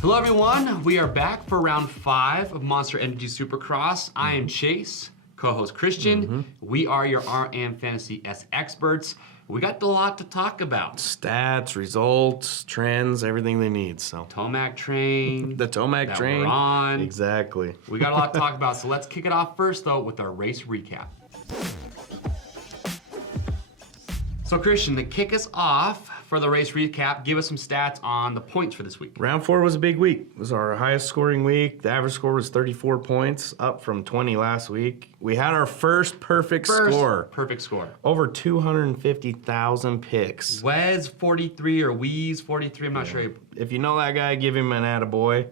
Hello everyone, we are back for round 5 of Monster Energy Supercross. I am Chase, co-host Christian. We are your RMFantasy SXperts. We got a lot to talk about. Stats, results, trends, everything they need. So Tomac train. the Tomac train. We're on. Exactly. We got a lot to talk about, so let's kick it off first though with our race recap. So Christian, to kick us off for the race recap, give us some stats on the points for this week. Round 4 was a big week. It was our highest scoring week. The average score was 34 points, up from 20 last week. We had our first perfect score. Perfect score. Over 250,000 picks. Wes 43 or Weez 43, I'm not sure. If you know that guy, give him an attaboy.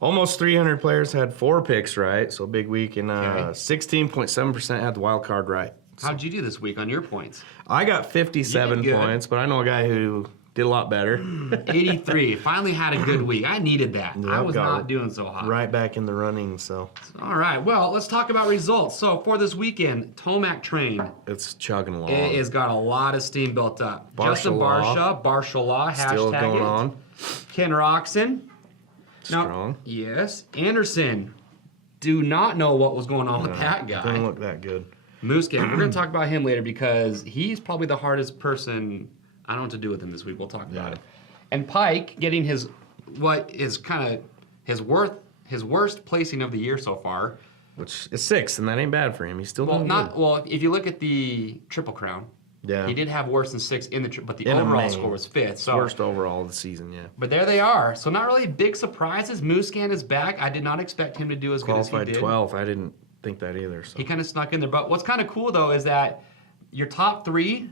Almost 300 players had 4 picks right, so big week. And 16.7% had the wild card right. How'd you do this week on your points? I got 57 points, but I know a guy who did a lot better. 83. Finally had a good week. I needed that. Yep, I was not doing so hot. Right back in the running, so. All right, well, let's talk about results. So for this weekend, Tomac train. It's chugging along. It has got a lot of steam built up. Justin Barsha, Barsha hashtag still going on. Ken Roxon. Strong. Yes. Anderson. Do not know what was going on with that guy. Didn't look that good. Moosekin, we're going to talk about him later because he's probably the hardest person. I don't know what to do with him this week. We'll talk about it. And Pike getting his, what is kind of his worst placing of the year so far. Which is 6th, and that ain't bad for him. He's still doing good. Well, if you look at the Triple Crown, he did have worse than 6th in the but the overall score was 5th. So worst overall of the season, But there they are. So not really big surprises. Mooscan is back. I did not expect him to do as good as he did. Qualified 12th. I didn't think that either. So. He kind of snuck in there. But what's kind of cool though is that your top 3,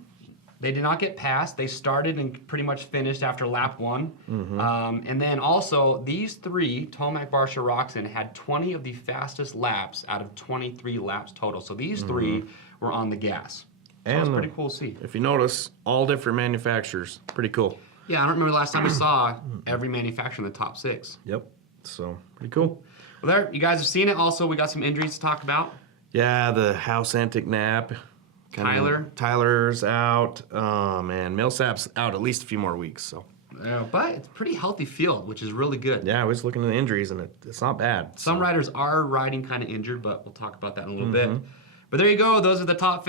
they did not get passed. They started and pretty much finished after lap 1. And then also these 3, Tomac, Barsha, Roxon, had 20 of the fastest laps out of 23 laps total. So these 3 were on the gas. So and it's pretty cool to see. If you notice, all different manufacturers. Pretty cool. Yeah, I don't remember the last time we saw every manufacturer in the top 6. Yep. So pretty cool. Well, there, you guys have seen it. Also, we got some injuries to talk about. Yeah, the House Antic Nap. Tyler's out. Oh, man. Millsap's out at least a few more weeks. So. But it's a pretty healthy field, which is really good. Yeah, I was looking at the injuries, and it's not bad. Some riders are riding kind of injured, but we'll talk about that in a little bit. But there you go. Those are the top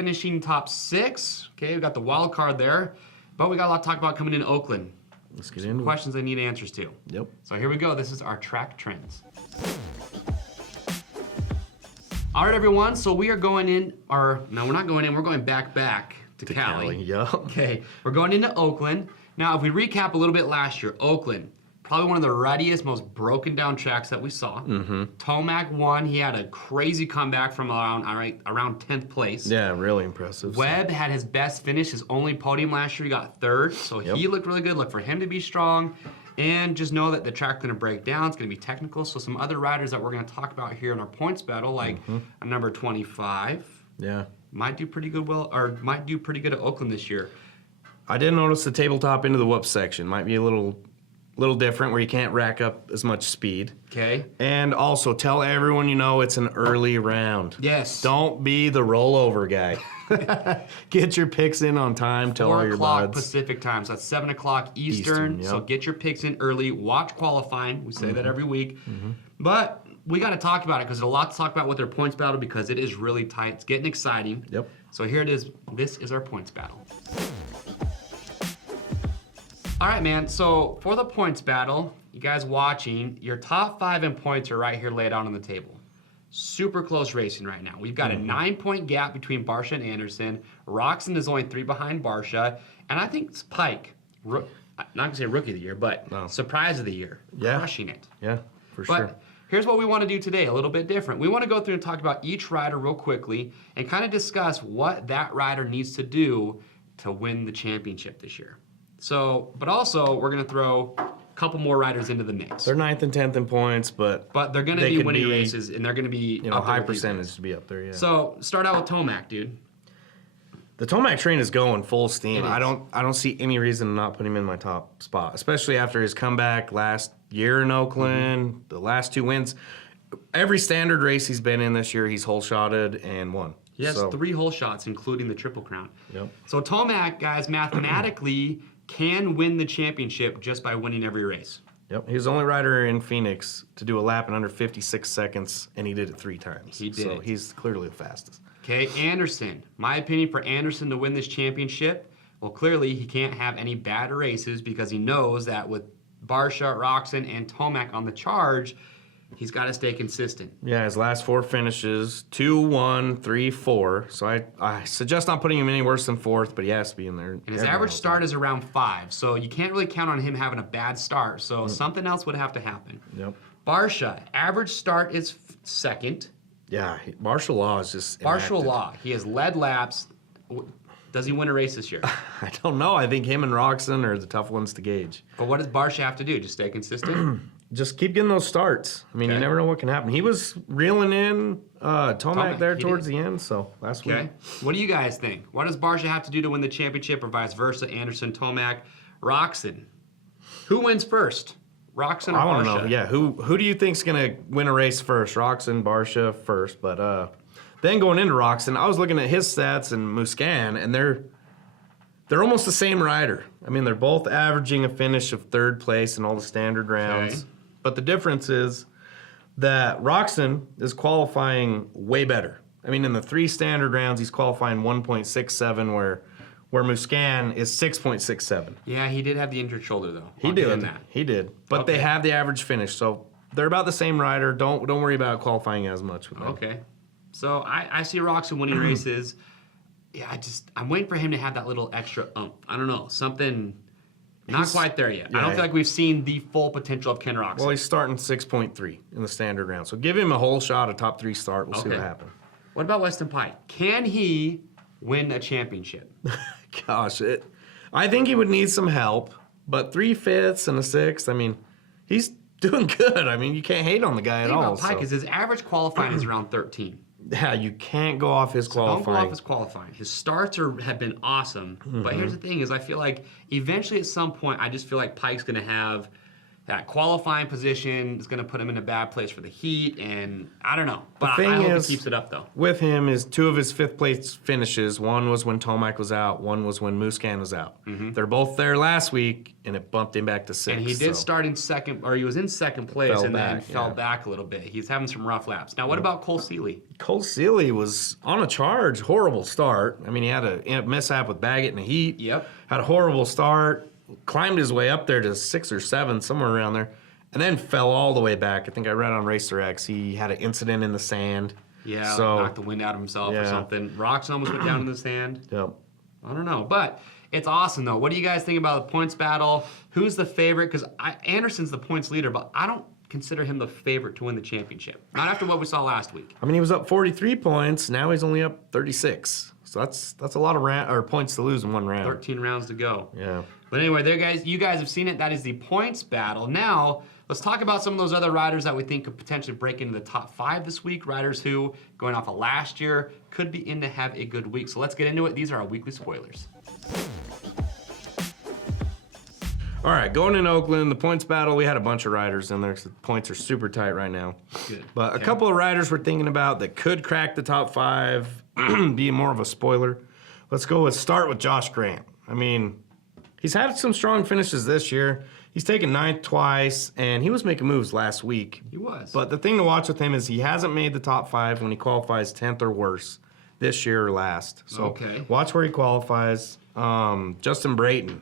6. Okay, we got the wild card there. But we got a lot to talk about coming in Oakland. Let's get into questions I need answers to. Yep. So here we go. This is our track trends. All right, everyone. So we are going in, no, we're not going in. We're going back to Cali. Yep. Okay, we're going into Oakland. Now, if we recap a little bit last year, Oakland, probably one of the ruddiest, most broken down tracks that we saw. Tomac won. He had a crazy comeback from around 10th place. Yeah, really impressive. Webb had his best finish, his only podium last year. He got 3rd, so he looked really good. Look for him to be strong. And just know that the track's going to break down. It's going to be technical. So some other riders that we're going to talk about here in our points battle, like number 25, might do pretty good. Might do pretty good at Oakland this year. I did notice the tabletop into the whoop section might be a little different, where you can't rack up as much speed. Okay. And also tell everyone you know it's an early round. Yes. Don't be the rollover guy. Get your picks in on time. Tell all your buds. 4 o'clock Pacific time, so that's 7 o'clock Eastern. So get your picks in early. Watch qualifying. We say that every week. But we got to talk about it because there's a lot to talk about with their points battle because it is really tight. It's getting exciting. Yep. So here it is. This is our points battle. All right, man, so for the points battle, you guys watching, your top 5 in points are right here laid out on the table. Super close racing right now. We've got a 9-point gap between Barsha and Anderson. Roxon is only 3 behind Barsha. And I think Pike, not going to say rookie of the year, but surprise of the year, crushing it. Yeah, for sure. But here's what we want to do today, a little bit different. We want to go through and talk about each rider real quickly and kind of discuss what that rider needs to do to win the championship this year. So, but also, we're going to throw a couple more riders into the mix. They're 9th and 10th in points, but they're going to be winning races, and they're going to be high percentage to be up there. Yeah. So, start out with Tomac, dude. The Tomac train is going full steam. I don't see any reason to not put him in my top spot, especially after his comeback last year in Oakland, the last 2 wins. Every standard race he's been in this year, he's hole-shotted and won. He has 3 hole shots, including the Triple Crown. Yep. So Tomac, guys, mathematically can win the championship just by winning every race. Yep, he was the only rider in Phoenix to do a lap in under 56 seconds, and he did it 3 times. He did. So he's clearly the fastest. Okay, Anderson. My opinion for Anderson to win this championship, well, clearly he can't have any bad races because he knows that with Barcia, Roczen, and Tomac on the charge, he's got to stay consistent. Yeah, his last 4 finishes, 2, 1, 3, 4. So I suggest not putting him any worse than 4th, but he has to be in there. And his average start is around 5, so you can't really count on him having a bad start. So something else would have to happen. Yep. Barcia, average start is 2nd. Yeah, martial law is just Martial enacted. law. He has led laps. Does he win a race this year? I don't know. I think him and Roczen are the tough ones to gauge. But what does Barcia have to do? Just stay consistent? Just keep getting those starts. I mean, you never know what can happen. He was reeling in Tomac there towards the end, so last week. Okay. What do you guys think? What does Barcia have to do to win the championship or vice versa? Anderson, Tomac, Roczen. Who wins first? Roczen or Barcia? I want to know. Yeah, who do you think's going to win a race first? Roczen, Barcia first. But then going into Roczen, I was looking at his stats and Muscan, and they're almost the same rider. I mean, they're both averaging a finish of 3rd place in all the standard rounds. Okay. But the difference is that Roczen is qualifying way better. I mean, in the 3 standard rounds, he's qualifying 1.67, where Muscan is 6.67. Yeah, he did have the injured shoulder, though. He did. But they have the average finish, so they're about the same rider. Don't worry about qualifying as much with them. Okay. So I see Roczen winning races. Yeah, I'm waiting for him to have that little extra I don't know, something not quite there yet. I don't feel like we've seen the full potential of Ken Roczen. Well, he's starting 6.3 in the standard round, so give him a whole shot, a top 3 start. We'll see what happens. What about Weston Pike? Can he win a championship? Gosh, I think he would need some help, but 3 5ths and a 6th, I mean, he's doing good. I mean, you can't hate on the guy at all. The thing about Pike is his average qualifying is around 13. Yeah, you can't go off his qualifying. Don't go off his qualifying. His starts have been awesome. But here's the thing is I feel like eventually at some point I just feel like Pike's going to have that qualifying position is going to put him in a bad place for the heat, and I don't know. But I hope he keeps it up, though. With him is 2 of his 5th place finishes. One was when Tomac was out. One was when Muscan was out. They're both there last week, and it bumped him back to 6th. And he did start in 2nd, or he was in 2nd place, then fell back a little bit. He's having some rough laps. Now, what about Cole Seeley? Cole Seeley was on a charge. Horrible start. I mean, he had a mishap with Baggett in the heat. Yep. Had a horrible start. Climbed his way up there to 6 or 7, somewhere around there, and then fell all the way back. I think I read on Racer X he had an incident in the sand. Yeah, so, knocked the wind out of himself or something. Roczen almost went down in the sand. Yep. I don't know, but it's awesome, though. What do you guys think about the points battle? Who's the favorite? Because Anderson's the points leader, but I don't consider him the favorite to win the championship. Not after what we saw last week. I mean, he was up 43 points. Now he's only up 36. So that's a lot of points to lose in one round. 13 rounds to go. Yeah. But anyway, you guys have seen it. That is the points battle. Now, let's talk about some of those other riders that we think could potentially break into the top 5 this week. Riders who, going off of last year, could be in to have a good week. So let's get into it. These are our weekly spoilers. All right, going in Oakland, the points battle, we had a bunch of riders in there, so the points are super tight right now. Good. But a couple of riders we're thinking about that could crack the top 5, be more of a spoiler. Let's start with Josh Grant. I mean, he's had some strong finishes this year. He's taken 9th twice, and he was making moves last week. He was. But the thing to watch with him is he hasn't made the top 5 when he qualifies 10th or worse this year or last. So watch where he qualifies. Justin Brayton.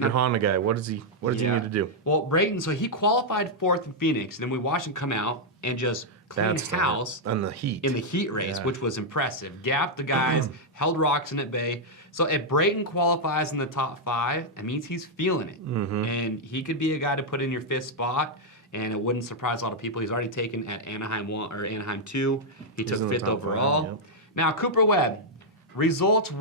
Your Honda guy, what does he need to do? Well, Brayton, so he qualified 4th in Phoenix, and then we watched him come out and just clean house in the heat race, which was impressive. Gapped the guys, held Roczen at bay. So if Brayton qualifies in the top 5, that means he's feeling it, and he could be a guy to put in your 5th spot. And it wouldn't surprise a lot of people. He's already taken at Anaheim 1 or Anaheim 2. He took 5th overall. 5, Now Cooper Webb. Results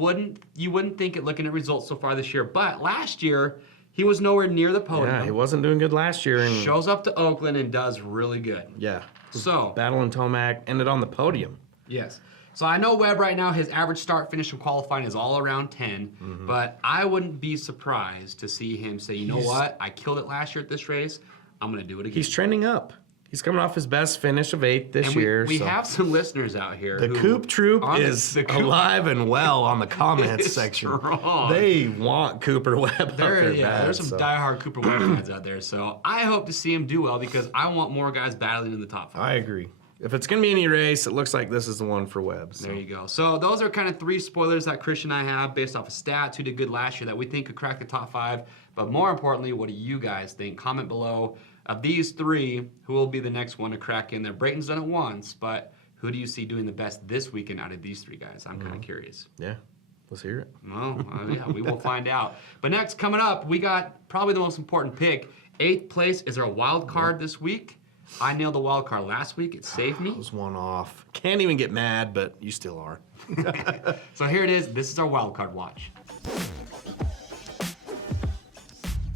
you wouldn't think it looking at results so far this year, but last year he was nowhere near the podium. Yeah, he wasn't doing good last year. And shows up to Oakland and does really good. Yeah. So battling Tomac, ended on the podium. Yes. So I know Webb right now, his average start finish from qualifying is all around 10, but I wouldn't be surprised to see him say, you know what, I killed it last year at this race, I'm going to do it again. He's trending up. He's coming off his best finish of 8th this year. We have some listeners out here. The Coop Troop is alive and well on the comments section. Strong. They want Cooper Webb out there bad. There's some diehard Cooper Webb fans out there. So I hope to see him do well because I want more guys battling in the top 5. I agree. If it's going to be any race, it looks like this is the one for Webb. So. There you go. So those are kind of 3 spoilers that Christian and I have based off of stats who did good last year that we think could crack the top 5. But more importantly, what do you guys think? Comment below. Of these 3, who will be the next one to crack in there? Brayton's done it once, but who do you see doing the best this weekend out of these 3 guys? I'm kind of curious. Yeah, let's hear it. Well, yeah, we will find out. But next, coming up, we got probably the most important pick. 8th place. Is there a wild card this week? I nailed the wild card last week. It saved me. It was one off. Can't even get mad, but you still are. So here it is. This is our wild card watch.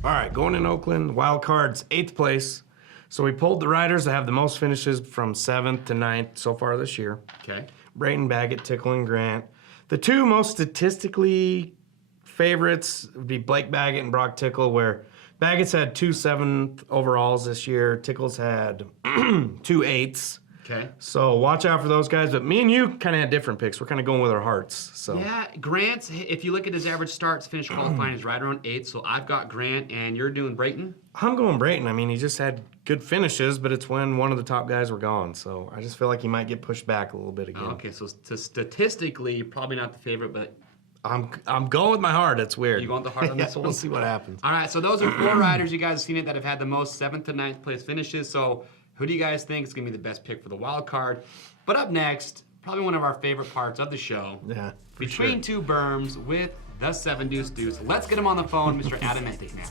All right, going in Oakland, wild cards, 8th place. So we pulled the riders that have the most finishes from 7th to 9th so far this year. Okay. Brayton, Baggett, Tickle, and Grant. The 2 most statistically favorites would be Blake Baggett and Brock Tickle, where Baggett's had 2 7th overalls this year. Tickle's had 2 8ths. Okay. So watch out for those guys. But me and you kind of had different picks. We're kind of going with our hearts. So yeah, Grant, if you look at his average starts, finish qualifying is right around 8th. So I've got Grant, and you're doing Brayton? I'm going Brayton. I mean, he just had good finishes, but it's when one of the top guys were gone. So I just feel like he might get pushed back a little bit again. Okay, so statistically, probably not the favorite, but... I'm going with my heart. It's weird. You going with the heart on this one? We'll see what happens. All right, so those are 4 riders. You guys have seen it that have had the most 7th to 9th place finishes. So who do you guys think is going to be the best pick for the wild card? But up next, probably one of our favorite parts of the show. Yeah, Between 2 berms with the 7 Deuce Deuce. Let's get him on the phone, Mr. Adamantich now.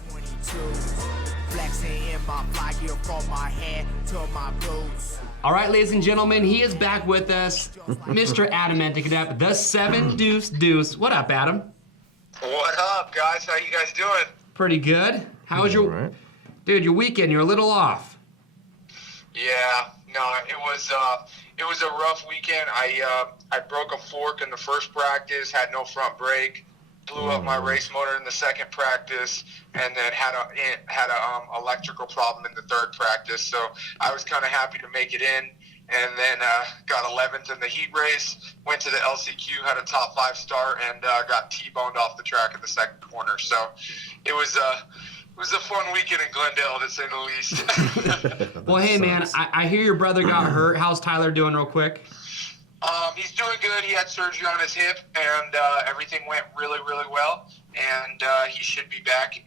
All right, ladies and gentlemen, he is back with us, Mr. Adamantich, the 7 Deuce Deuce. What up, Adam? What up, guys? How you guys doing? Pretty good. How was your... Right. Dude, your weekend, you're a little off. Yeah, no, it was a rough weekend. I broke a fork in the first practice, had no front brake, blew up my race motor in the second practice, and then had a electrical problem in the third practice. So I was kind of happy to make it in, and then got 11th in the heat race. Went to the LCQ, had a top 5 start, and got T-boned off the track in the second corner. So it was a fun weekend in Glendale, to say the least. Well, hey, man, I hear your brother got hurt. How's Tyler doing real quick? He's doing good. He had surgery on his hip, and everything went really, really well. And he should be back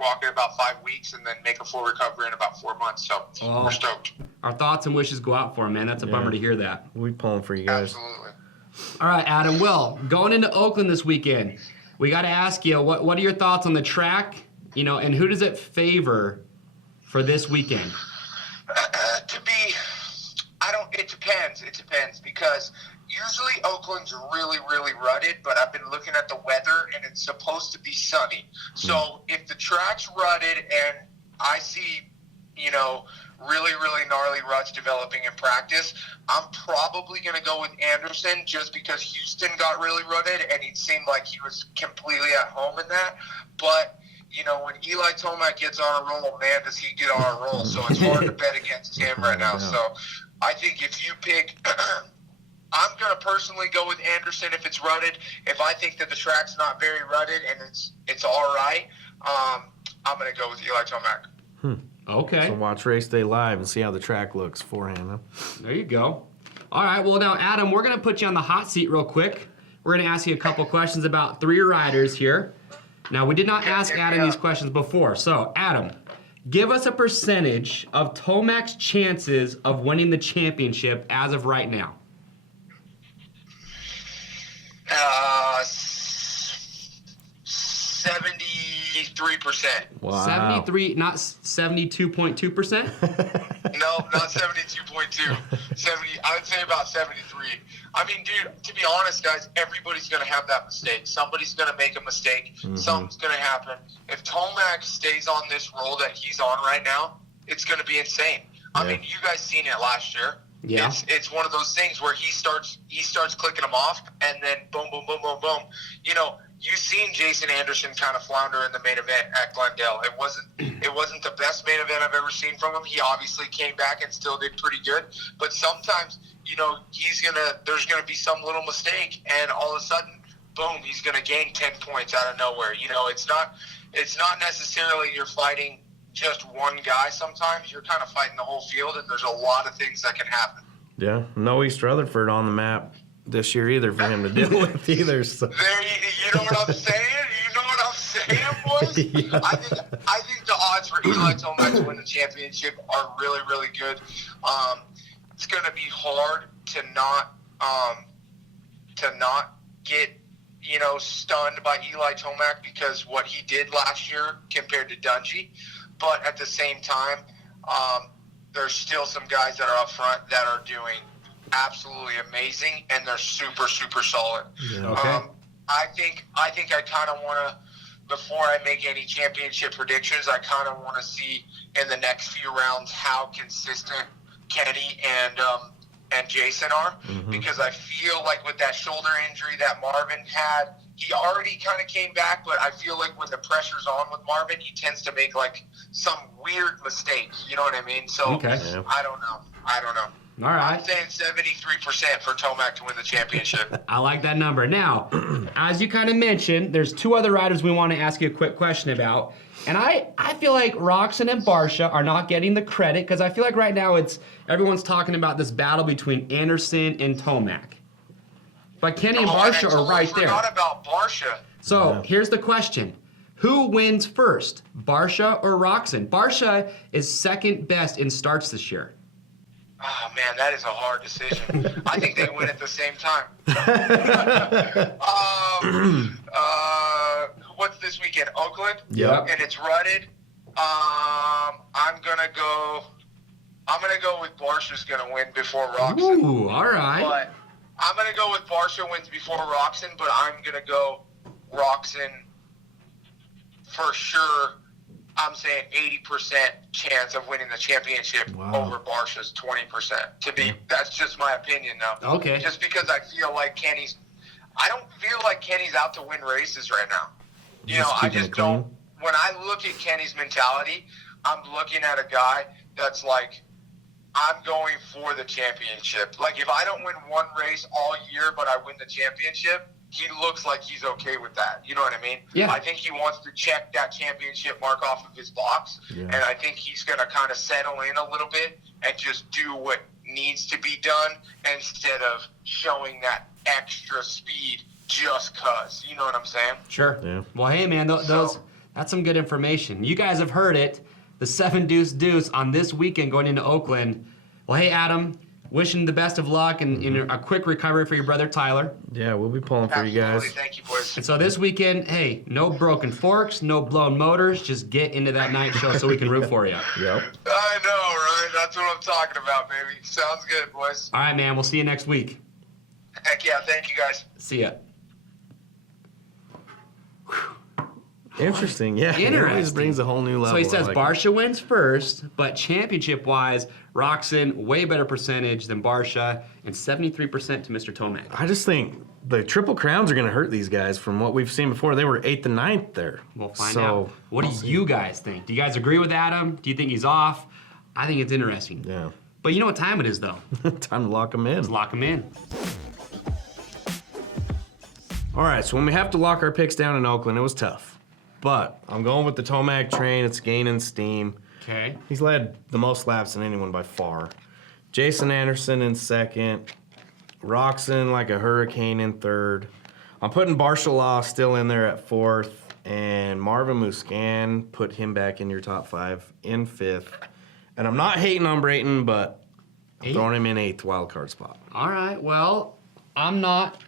walking in about 5 weeks, and then make a full recovery in about 4 months. So we're stoked. Our thoughts and wishes go out for him, man. That's a bummer to hear that. We'll be pulling for you guys. Absolutely. All right, Adam. Well, going into Oakland this weekend, we got to ask you, what are your thoughts on the track? You know, and who does it favor for this weekend? It depends because usually Oakland's really, really rutted, but I've been looking at the weather and it's supposed to be sunny. So if the track's rutted and I see, really, really gnarly ruts developing in practice, I'm probably going to go with Anderson just because Houston got really rutted and it seemed like he was completely at home in that. But when Eli Tomac gets on a roll, man, does he get on a roll. So it's hard to bet against him right now. So I think if you pick, I'm going to personally go with Anderson if it's rutted. If I think that the track's not very rutted and it's all right, I'm going to go with Eli Tomac. Okay. So watch race day live and see how the track looks beforehand. Huh? There you go. All right. Well, now, Adam, we're going to put you on the hot seat real quick. We're going to ask you a couple questions about 3 riders here. Now, we did not ask Adam these questions before. So, Adam, give us a percentage of Tomac's chances of winning the championship as of right now. 73%. Wow. 73, not 72.2%? No, not 72.2. 70. I would say about 73. I mean, dude, to be honest, guys, everybody's going to have that mistake. Somebody's going to make a mistake. Something's going to happen. If Tomac stays on this roll that he's on right now, it's going to be insane. I mean, you guys seen it last year. Yeah. It's one of those things where he starts clicking them off, and then boom, boom, boom, boom, boom. you've seen Jason Anderson kind of flounder in the main event at Glendale. It wasn't the best main event I've ever seen from him. He obviously came back and still did pretty good, but sometimes, you know, there's gonna be some little mistake, and all of a sudden, boom, he's gonna gain 10 points out of nowhere. You know, it's not necessarily you're fighting just one guy. Sometimes you're kind of fighting the whole field, and there's a lot of things that can happen. Yeah, no East Rutherford on the map this year either for him to deal with either. So. There, you know what I'm saying? You know what I'm saying, boys? Yeah. I think the odds for Eli Tomac to win the championship are really, really good. It's going to be hard to not get, you know, stunned by Eli Tomac because what he did last year compared to Dungey. But at the same time, there's still some guys that are up front that are doing absolutely amazing, and they're super, super solid. Yeah. Okay. I think I kind of want to, before I make any championship predictions, I kind of want to see in the next few rounds how consistent Kenny and Jason are, because I feel like with that shoulder injury that Marvin had, he already kind of came back, but I feel like when the pressure's on with Marvin, he tends to make like some weird mistakes. You know what I mean? So Okay. Yeah. I don't know. All right. I'm saying 73% for Tomac to win the championship. I like that number. Now, as you kind of mentioned, there's two other riders we want to ask you a quick question about. And I feel like Roczen and Barcia are not getting the credit because I feel like right now everyone's talking about this battle between Anderson and Tomac. But Kenny and Barcia are right there. I forgot about Barcia. So here's the question. Who wins first, Barcia or Roczen? Barcia is second best in starts this year. Oh, man, that is a hard decision. I think they win at the same time. What's this weekend? Oakland? Yep. And it's rutted. I'm gonna go with Barcia's gonna win before Roczen. Ooh, all right. But I'm gonna go with Barcia wins before Roczen, but I'm gonna go Roczen for sure. I'm saying 80% chance of winning the championship over Barcia's 20%. That's just my opinion now. Okay. Just because I feel like I don't feel like Kenny's out to win races right now. You know, I just don't. When I look at Kenny's mentality, I'm looking at a guy that's like, I'm going for the championship. Like, if I don't win one race all year, but I win the championship, he looks like he's okay with that. You know what I mean? Yeah. I think he wants to check that championship mark off of his box, and I think he's going to kind of settle in a little bit and just do what needs to be done instead of showing that extra speed just because. You know what I'm saying? Sure. Yeah. Well, hey, man, that's some good information. You guys have heard it. The 7 Deuce on this weekend going into Oakland. Well, hey, Adam, wishing the best of luck and a quick recovery for your brother Tyler. Yeah, we'll be pulling for you guys. Thank you, boys. And so this weekend, hey, no broken forks, no blown motors. Just get into that night show so we can root for you. Yep. I know, right? That's what I'm talking about, baby. Sounds good, boys. All right, man. We'll see you next week. Heck yeah. Thank you, guys. See ya. Interesting. Yeah. It always Interesting. brings a whole new level. So he says I like Barcia wins first, but championship-wise, Roczen, way better percentage than Barcia, and 73% to Mr. Tomac. I just think the Triple Crowns are going to hurt these guys from what we've seen before. They were 8th and 9th there. We'll find out. What do you guys think? Do you guys agree with Adam? Do you think he's off? I think it's interesting. Yeah. But you know what time it is, though? Time to lock them in. Let's lock him in. All right, so when we have to lock our picks down in Oakland, it was tough. But I'm going with the Tomac train. It's gaining steam. Okay. He's led the most laps than anyone by far. Jason Anderson in second. Roczen like a hurricane in third. I'm putting Barcia still in there at fourth. And Marvin Muscan, put him back in your top 5 in fifth. And I'm not hating on Brayton, but I'm throwing him in 8th wildcard spot. All right. Well, I'm not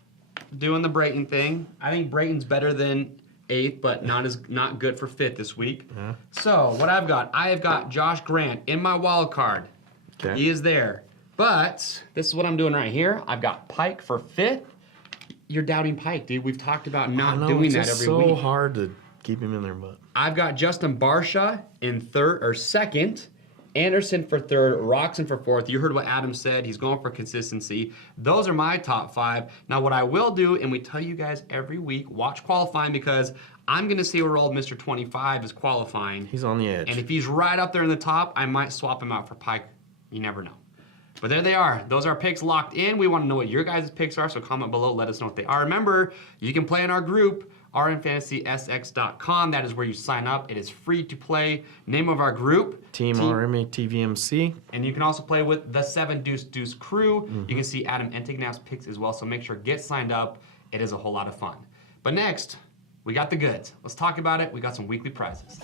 doing the Brayton thing. I think Brayton's better than 8th, but not good for 5th this week. Yeah. So what I have got Josh Grant in my wild card. Okay. He is there. But this is what I'm doing right here. I've got Pike for 5th. You're doubting Pike, dude. We've talked about not doing that every so week. hard to keep him in there, but I've got Justin Barcia in 2nd, Anderson for third, Roxon for fourth. You heard what Adam said. He's going for consistency. Those are my top 5. Now, what I will do, and we tell you guys every week, watch qualifying because I'm going to see where old Mr. 25 is qualifying. He's on the edge. And if he's right up there in the top, I might swap him out for Pike. You never know. But there they are. Those are our picks locked in. We want to know what your guys' picks are, so comment below. Let us know what they are. Remember, you can play in our group, RMFantasySX.com. That is where you sign up. It is free to play. Name of our group, Team RMATVMC. And you can also play with the 7 Deuce Deuce crew. You can see Adam Entignap's picks as well, so make sure get signed up. It is a whole lot of fun. But next, we got the goods. Let's talk about it. We got some weekly prizes.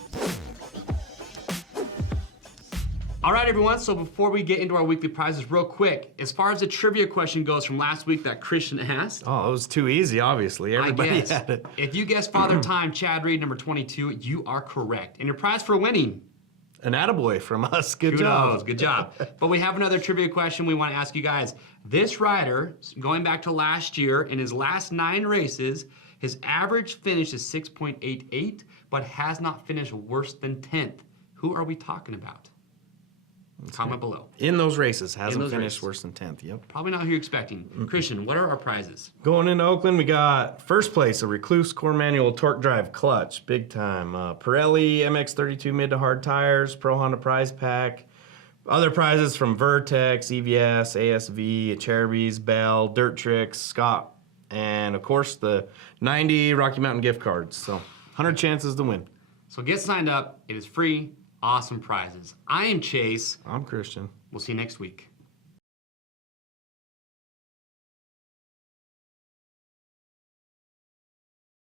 All right, everyone, so before we get into our weekly prizes, real quick, as far as the trivia question goes from last week that Christian asked. Oh, it was too easy, obviously. Everybody had it. If you guessed Father Time, Chad Reed, number 22, you are correct. And your prize for winning. An attaboy from us. Good job. Good job. But we have another trivia question we want to ask you guys. This rider, going back to last year, in his last 9 races, his average finish is 6.88, but has not finished worse than 10th. Who are we talking about? Comment below. In those races, hasn't finished worse than 10th. Yep. Probably not who you're expecting. Christian, what are our prizes? Going into Oakland, we got first place, a Recluse core manual torque drive clutch, big time. Pirelli MX32 mid to hard tires, Pro Honda prize pack. Other prizes from Vertex, EVS, ASV, Cherubies, Bell, Dirt Tricks, Scott, and of course the 90 Rocky Mountain gift cards. So 100 chances to win. So get signed up. It is free. Awesome prizes. I am Chase. I'm Christian. We'll see you next week.